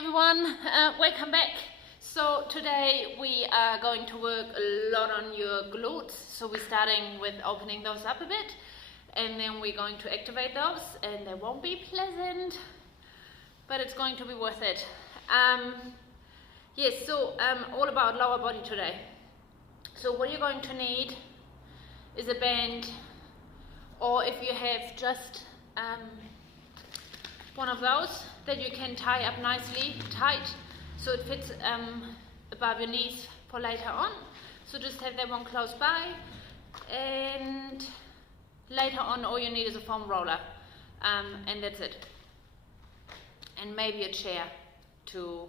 everyone, welcome back. So today we are going to work a lot on your glutes. So we're starting with opening those up a bit, and then we're going to activate those, and they won't be pleasant, but it's going to be worth it. Yes, so all about lower body today. So what you're going to need is a band, or if you have just one of those that you can tie up nicely tight so it fits above your knees for later on. So just have that one close by, and later on all you need is a foam roller, and that's it, and maybe a chair to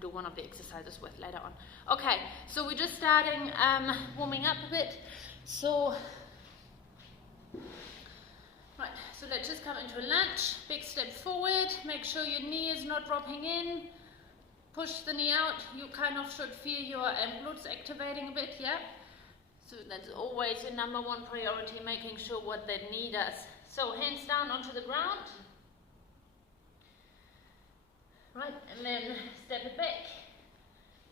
do one of the exercises with later on. Okay, so we're just starting warming up a bit. So right, so let's just come into a lunge, big step forward, make sure your knee is not dropping in, push the knee out, you kind of should feel your glutes activating a bit, yeah? So that's always your number one priority, making sure what that knee does. So hands down onto the ground, right, and then step it back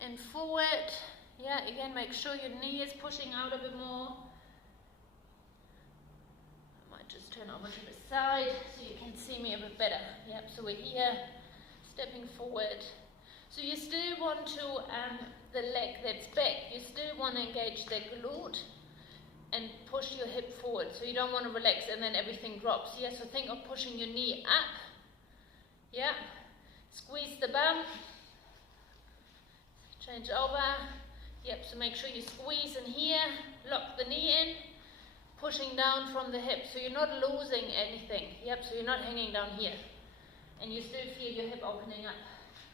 and forward, yeah, again make sure your knee is pushing out a bit more. Just turn over to the side so you can see me a bit better. Yep, so we're here, stepping forward. So you still want to, the leg that's back, you still want to engage the glute and push your hip forward. So you don't want to relax and then everything drops. Yeah, so think of pushing your knee up. Yeah, squeeze the bum. Change over. Yep, so make sure you squeeze in here, lock the knee in. Pushing down from the hip, so you're not losing anything. Yep, so you're not hanging down here. And you still feel your hip opening up.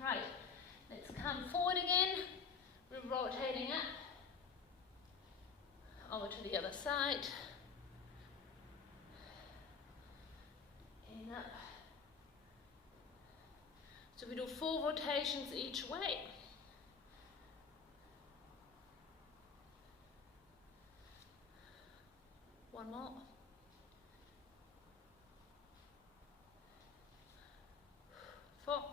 Right, let's come forward again. We're rotating up. Over to the other side. And up. So we do 4 rotations each way. One more. Four.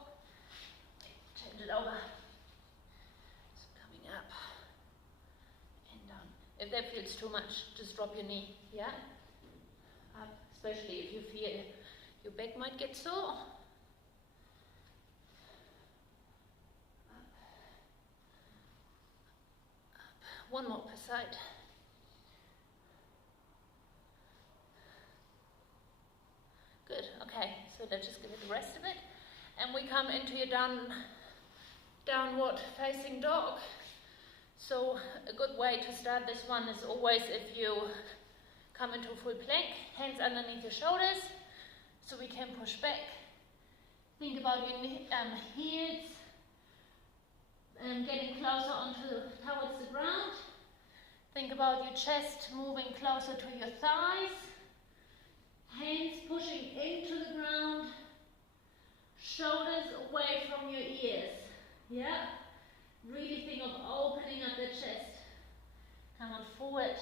Change it over. So coming up and down. If that feels too much, just drop your knee, yeah? Up, especially if you feel your back might get sore. Up. Up. One more per side. Good, okay, so let's just give it the rest of it. And we come into your downward facing dog. So a good way to start this one is always if you come into a full plank, hands underneath your shoulders, so we can push back. Think about your heels getting closer towards the ground. Think about your chest moving closer to your thighs. Hands pushing into the ground, shoulders away from your ears, yeah? Really think of opening up the chest. Come on forward,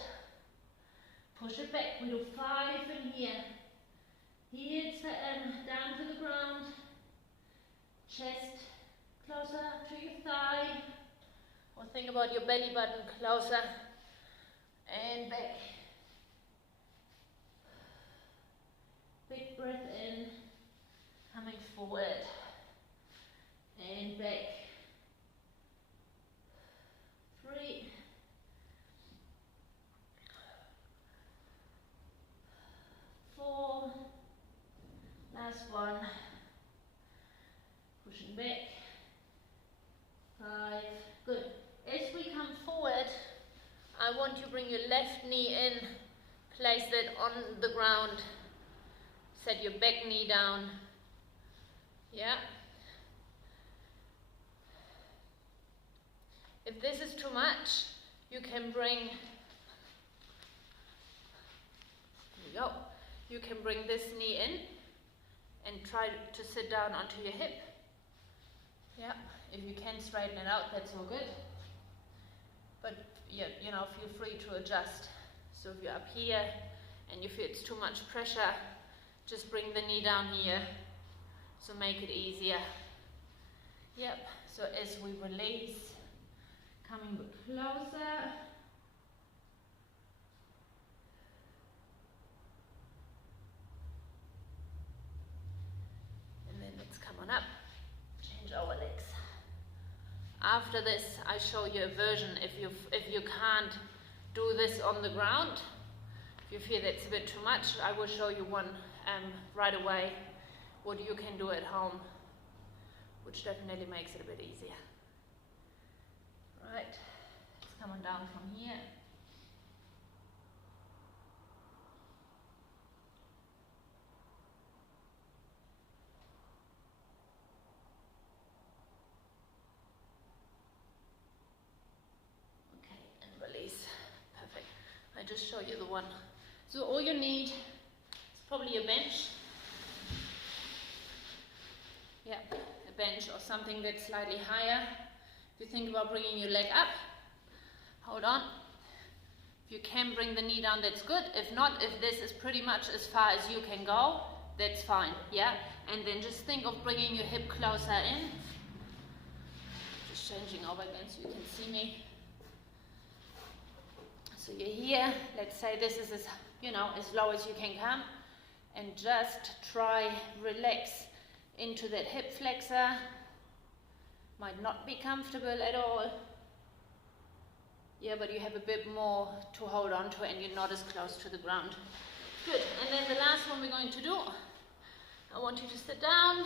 push it back, we do 5 in here. Heels down to the ground, chest closer to your thigh, or think about your belly button closer, and back. Big breath in, coming forward, and back. 3. 4. Last one. Pushing back. 5. Good. As we come forward, I want you to bring your left knee in, place that on the ground. Set your back knee down, yeah? If this is too much, you can bring, here we go, you can bring this knee in and try to sit down onto your hip, yeah? If you can straighten it out, that's all good. But yeah, you know, feel free to adjust. So if you're up here and you feel it's too much pressure, just bring the knee down here, so make it easier. Yep, so as we release, coming a bit closer. And then let's come on up, change our legs. After this, I show you a version if you can't do this on the ground. If you feel that's a bit too much, I will show you one right away, what you can do at home, which definitely makes it a bit easier. Right, it's coming down from here. Okay, and release. Perfect. I just show you the one. So all you need is probably a bench. Yeah, a bench or something that's slightly higher. If you think about bringing your leg up, hold on. If you can bring the knee down, that's good. If not, if this is pretty much as far as you can go, that's fine, yeah? And then just think of bringing your hip closer in. Just changing over again so you can see me. So you're here, let's say this is as low as you can come, and just try relax into that hip flexor. Might not be comfortable at all. Yeah, but you have a bit more to hold on to and you're not as close to the ground. Good, and then the last one we're going to do, I want you to sit down,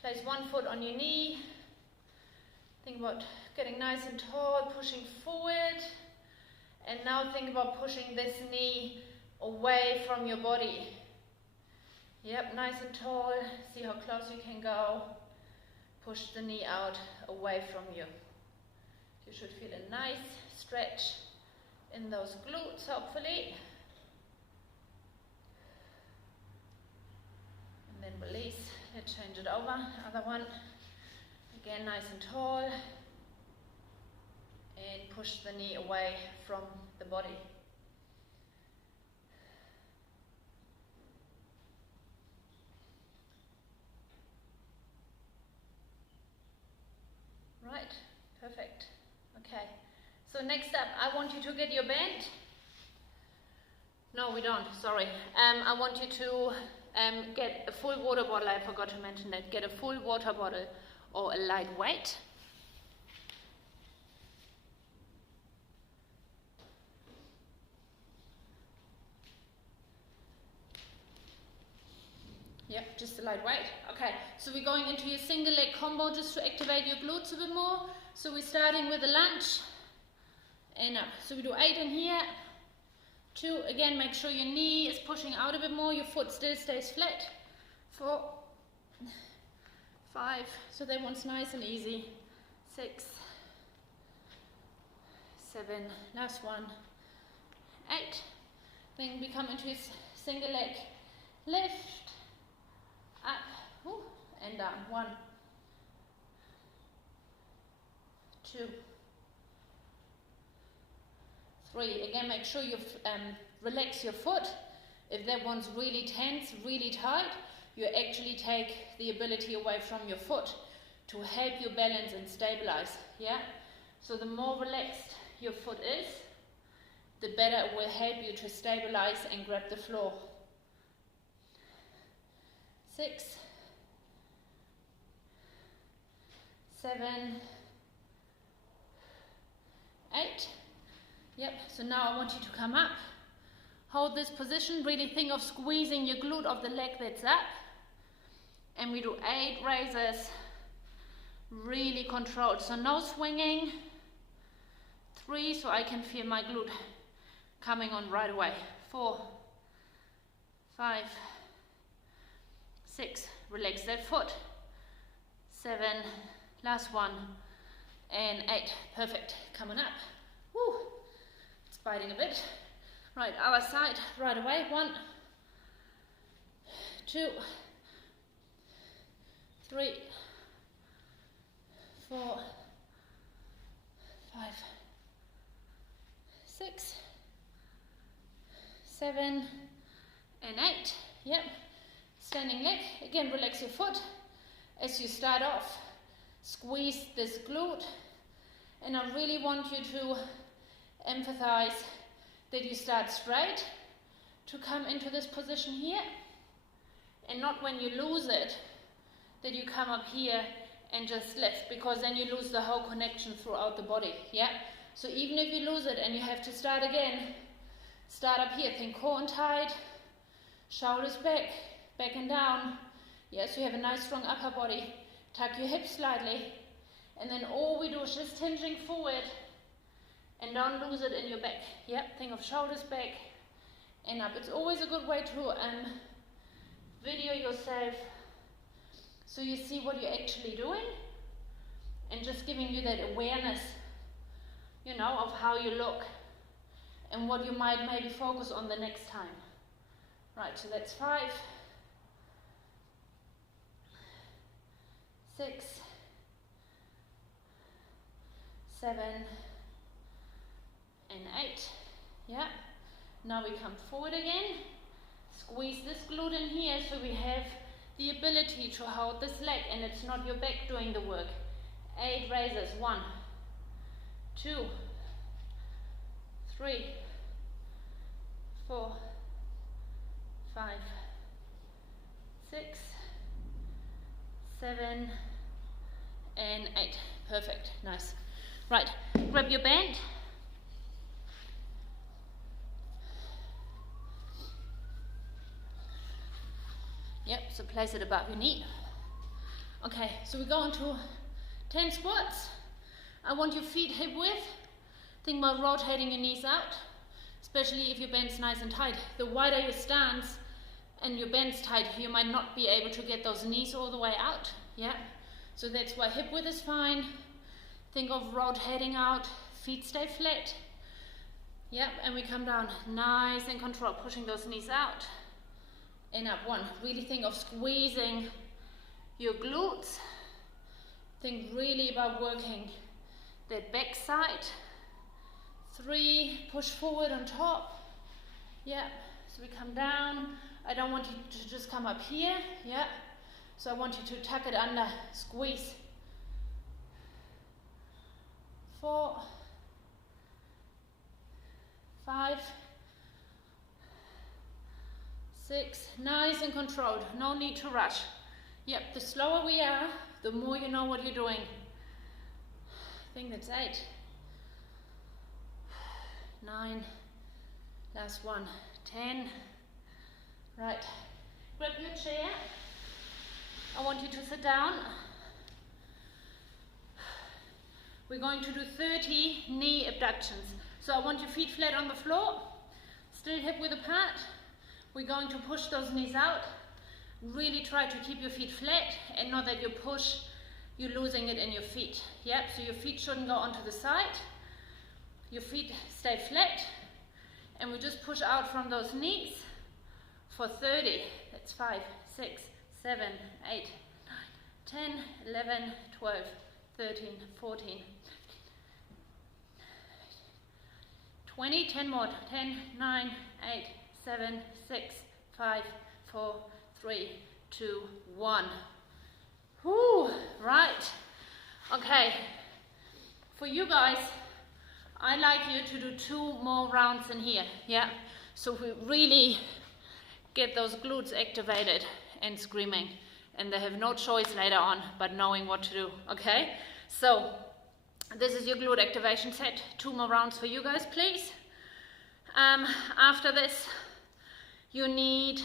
place one foot on your knee, think about getting nice and tall, pushing forward. And now think about pushing this knee away from your body. Yep, nice and tall. See how close you can go. Push the knee out away from you. You should feel a nice stretch in those glutes, hopefully. And then release. Let's change it over. Other one. Again, nice and tall. And push the knee away from the body. Right, perfect. Okay, so next up, I want you to get your band. No, we don't, sorry. I want you to get a full water bottle. I forgot to mention that. Get a full water bottle or a lightweight. Yep, just a lightweight. Okay, so we're going into your single leg combo just to activate your glutes a bit more. So we're starting with a lunge and up. So we do 8 in here. 2, again, make sure your knee is pushing out a bit more, your foot still stays flat. 4, 5, so that one's nice and easy. 6, 7, last one. 8. Then we come into his single leg lift. Up, and down. 1, 2, 3. Again, make sure you relax your foot. If that one's really tense, really tight, you actually take the ability away from your foot to help you balance and stabilize. Yeah. So the more relaxed your foot is, the better it will help you to stabilize and grab the floor. 6, 7, 8. Yep, so now I want you to come up. Hold this position, really think of squeezing your glute of the leg that's up. And we do 8 raises, really controlled. So no swinging. 3, so I can feel my glute coming on right away. 4, 5, 6, relax that foot. 7, last one, and 8, perfect, coming up. Woo, it's biting a bit. Right, other side, right away. 1, 2, 3, 4, 5, 6, 7, and 8. Yep. Standing leg. Again, relax your foot. as you start off, squeeze this glute, and I really want you to emphasize that you start straight to come into this position here, and not when you lose it, that you come up here and just lift, because then you lose the whole connection throughout the body, yeah? So even if you lose it and you have to start again, start up here, think core and tight, shoulders back, back and down. Yes, you have a nice strong upper body. Tuck your hips slightly, and then all we do is just hinging forward, and don't lose it in your back. Yep, think of shoulders back and up. It's always a good way to video yourself so you see what you're actually doing, and just giving you that awareness, you know, of how you look and what you might maybe focus on the next time. Right, so that's 5, 6, 7, and 8. Yeah. Now we come forward again. Squeeze this glute in here so we have the ability to hold this leg and it's not your back doing the work. 8 raises. 1, 2, 3, 4, 5, 6, 7, and 8. Perfect. Nice. Right. Grab your band. Yep, so place it above your knee. Okay, so we go into 10 squats. I want your feet hip width. Think about rotating your knees out, especially if your band's nice and tight. The wider your stance and your band's tight, you might not be able to get those knees all the way out. Yeah, so that's why hip width is fine. Think of rotating out, feet stay flat. Yep, and we come down nice and controlled, pushing those knees out and up. 1, really think of squeezing your glutes. Think really about working that back side. 3, push forward on top. Yeah, so we come down. I don't want you to just come up here. Yeah, so I want you to tuck it under, squeeze. 4, 5, 6, nice and controlled, no need to rush. Yep, the slower we are, the more you know what you're doing. I think that's 8, 9, last one, 10. Right, grab your chair. I want you to sit down. We're going to do 30 knee abductions. So I want your feet flat on the floor, still hip width apart. We're going to push those knees out. Really try to keep your feet flat, and not that you push, you're losing it in your feet. Yep, so your feet shouldn't go onto the side. Your feet stay flat, and we just push out from those knees for 30. That's 5, 6, 7, 8, 9, 10, 11, 12, 13, 14, 20, 10 more, 10, 9, 8, 7, 6, 5, 4, 3, 2, 1. Whoo, right. Okay, for you guys, I like you to do 2 more rounds in here, yeah? So we really get those glutes activated and screaming, and they have no choice later on but knowing what to do, okay? So this is your glute activation set. 2 more rounds for you guys, please. After this, you need,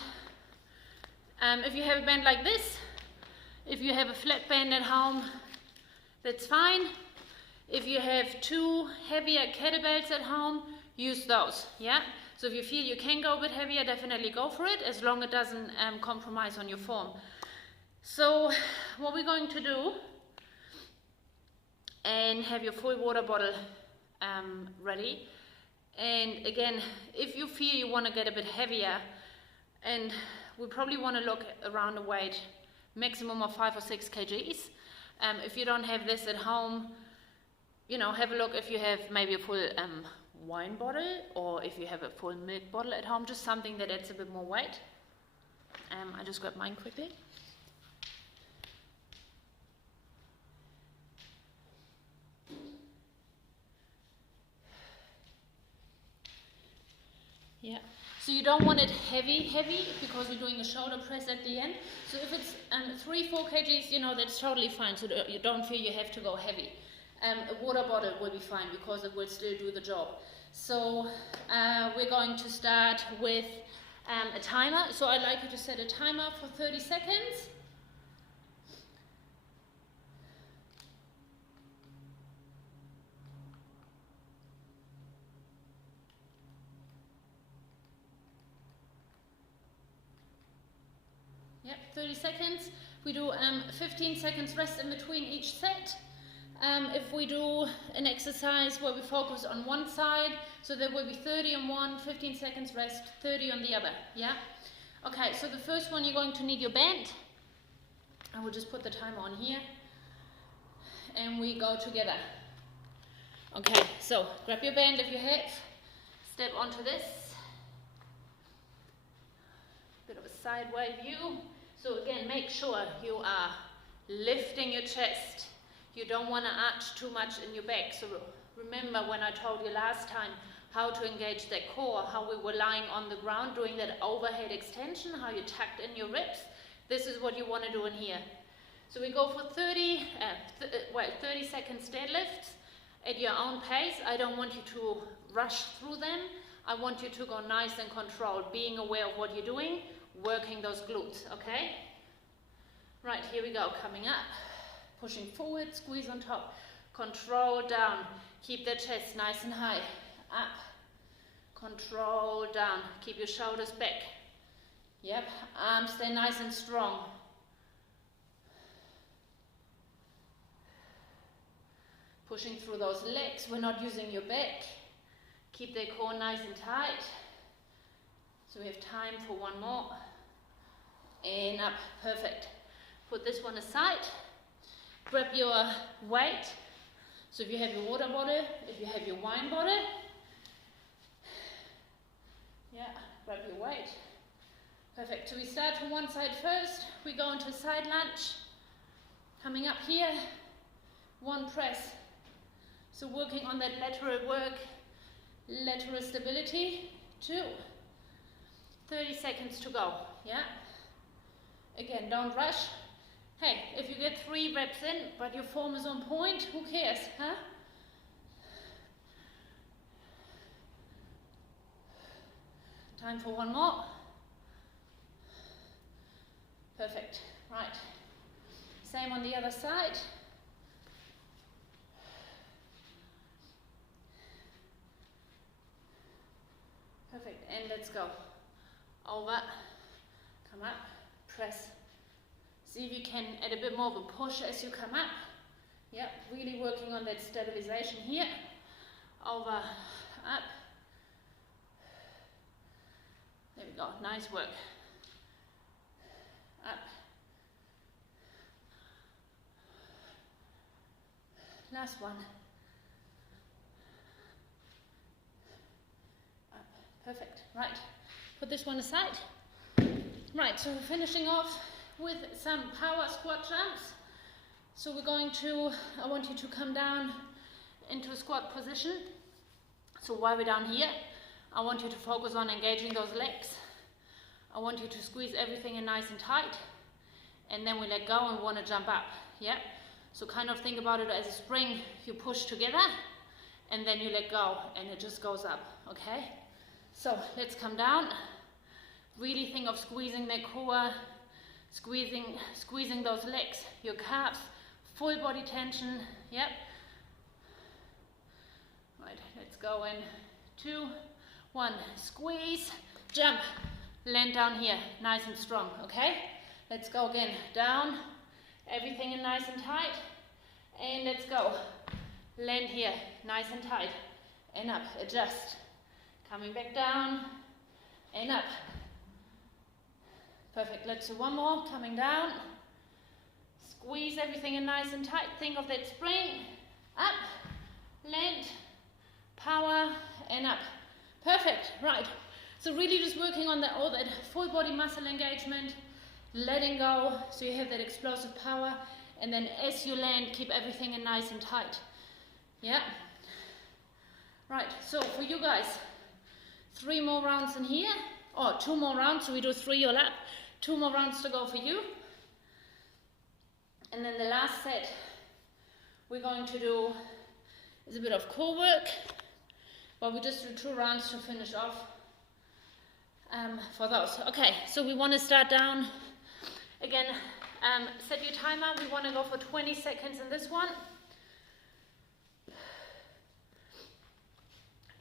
if you have a band like this, if you have a flat band at home, that's fine. If you have 2 heavier kettlebells at home, use those, yeah? So if you feel you can go a bit heavier, definitely go for it, as long as it doesn't compromise on your form. So what we're going to do, and have your full water bottle ready. And again, if you feel you want to get a bit heavier, and we probably want to look around a weight maximum of 5 or 6 kgs. If you don't have this at home, you know, have a look if you have maybe a full wine bottle, or if you have a full milk bottle at home, just something that adds a bit more weight. I just grab mine quickly. don't want it heavy, because we're doing a shoulder press at the end. So if it's 3-4 kgs, you know, that's totally fine. So you don't feel you have to go heavy. A water bottle will be fine because it will still do the job. So we're going to start with a timer. So I'd like you to set a timer for 30 seconds. Yep, 30 seconds. We do 15 seconds rest in between each set. If we do an exercise where we focus on one side, so there will be 30 on one, 15 seconds rest, 30 on the other, yeah? Okay, so the first one, you're going to need your band. I will just put the timer on here, and we go together. Okay, so grab your band if you have, step onto this. Bit of a sideway view. So again, make sure you are lifting your chest. You don't want to arch too much in your back. So remember when I told you last time how to engage that core, how we were lying on the ground doing that overhead extension, how you tucked in your ribs. This is what you want to do in here. So we go for 30 seconds deadlifts at your own pace. I don't want you to rush through them. I want you to go nice and controlled, being aware of what you're doing, working those glutes, okay? Right, here we go, coming up, pushing forward, squeeze on top, control down, keep the chest nice and high, up, control down, keep your shoulders back, yep, arms stay nice and strong, pushing through those legs, we're not using your back, keep the core nice and tight. So we have time for one more. And up, perfect. Put this one aside. Grab your weight. So if you have your water bottle, if you have your wine bottle, yeah, grab your weight. Perfect. So we start from one side first. We go into a side lunge. Coming up here, one press. So working on that lateral work, lateral stability, 2. 30 seconds to go, yeah? Again, don't rush. Hey, if you get 3 reps in, but your form is on point, who cares, huh? Time for one more. Perfect, right. Same on the other side. Perfect, and let's go. Over, come up, press. See if you can add a bit more of a push as you come up. Yep, really working on that stabilization here. Over, up. There we go, nice work. Up. Last one. Up, perfect, right. Put this one aside. Right, so we're finishing off with some power squat jumps. So we're going to, I want you to come down into a squat position. So while we're down here, I want you to focus on engaging those legs. I want you to squeeze everything in nice and tight. And then we let go and want to jump up, yeah? So kind of think about it as a spring. You push together and then you let go and it just goes up, okay? So let's come down. Really think of squeezing the core, squeezing those legs, your calves, full body tension, yep. Right, let's go in, 2, 1, squeeze, jump, land down here, nice and strong, okay? Let's go again, down, everything in nice and tight, and let's go. Land here, nice and tight, and up, adjust. Coming back down, and up. Perfect, let's do one more, coming down. Squeeze everything in nice and tight, think of that spring. Up, land, power, and up. Perfect, right. So really just working on all that full body muscle engagement, letting go, so you have that explosive power, and then as you land, keep everything in nice and tight. Yeah? Right, so for you guys, 3 more rounds in here, or 2 more rounds, so we do 3 all up. 2 more rounds to go for you. And then the last set we're going to do is a bit of core work, but we just do 2 rounds to finish off for those. Okay, so we want to start down again. Set your timer. We want to go for 20 seconds in this one.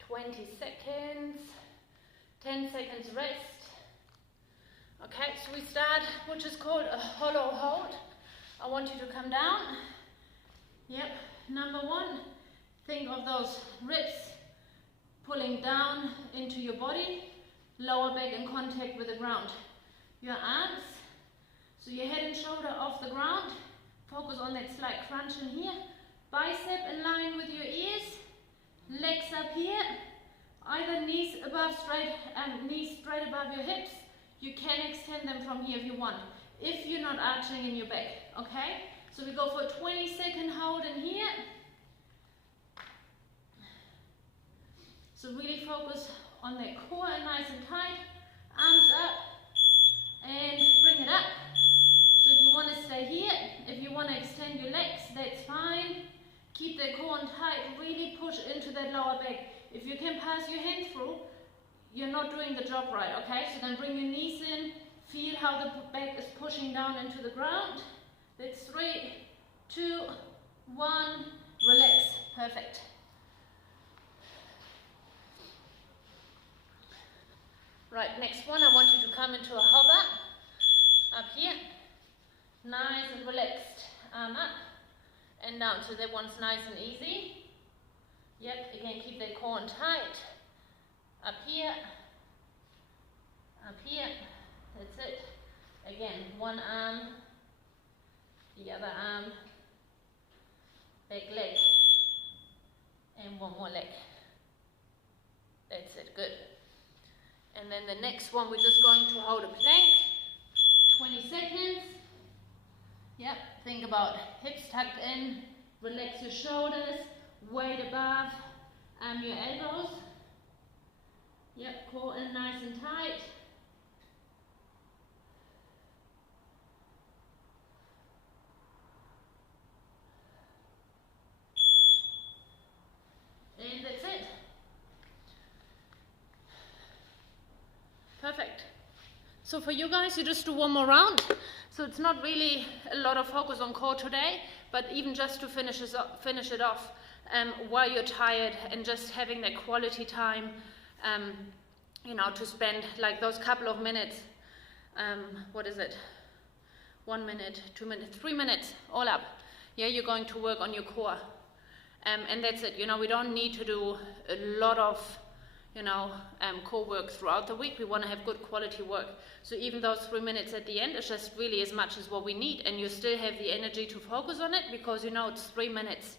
20 seconds, 10 seconds rest. Okay, so we start, which is called a hollow hold. I want you to come down. Yep, number 1, think of those ribs pulling down into your body, lower back in contact with the ground. Your arms, so your head and shoulder off the ground, focus on that slight crunch in here, bicep in line with your ears, legs up here, either knees above knees straight above your hips. You can extend them from here if you want, if you're not arching in your back, okay? So we go for a 20-second hold in here. So really focus on that core and nice and tight, arms up, and bring it up. So if you want to stay here, if you want to extend your legs, that's fine. Keep the core on tight, really push into that lower back. If you can pass your hand through, you're not doing the job right, okay? So then bring your knees in, feel how the back is pushing down into the ground. That's 3, 2, 1, relax, perfect. Right, next one, I want you to come into a hover, up here, nice and relaxed, arm up and down, so that one's nice and easy. Yep, again, keep that core on tight, up here, that's it. Again, one arm, the other arm, back leg, and one more leg. That's it, good. And then the next one, we're just going to hold a plank, 20 seconds. Yep, think about hips tucked in, relax your shoulders, weight above your elbows. Yep, core in nice and tight. And that's it. Perfect. So for you guys, you just do 1 more round. So it's not really a lot of focus on core today, but even just to finish it off while you're tired and just having that quality time, you know, to spend like those couple of minutes. What is it? 1 minute, 2 minutes, 3 minutes, all up. Yeah, you're going to work on your core. And that's it. You know, we don't need to do a lot of, you know, core work throughout the week. We want to have good quality work. So even those 3 minutes at the end is just really as much as what we need, and you still have the energy to focus on it because you know it's 3 minutes.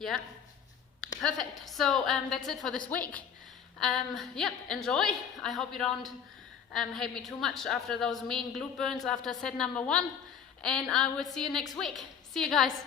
Yeah, perfect. So that's it for this week. Yep, enjoy. I hope you don't hate me too much after those mean glute burns after set number 1, and I will see you next week. See you guys.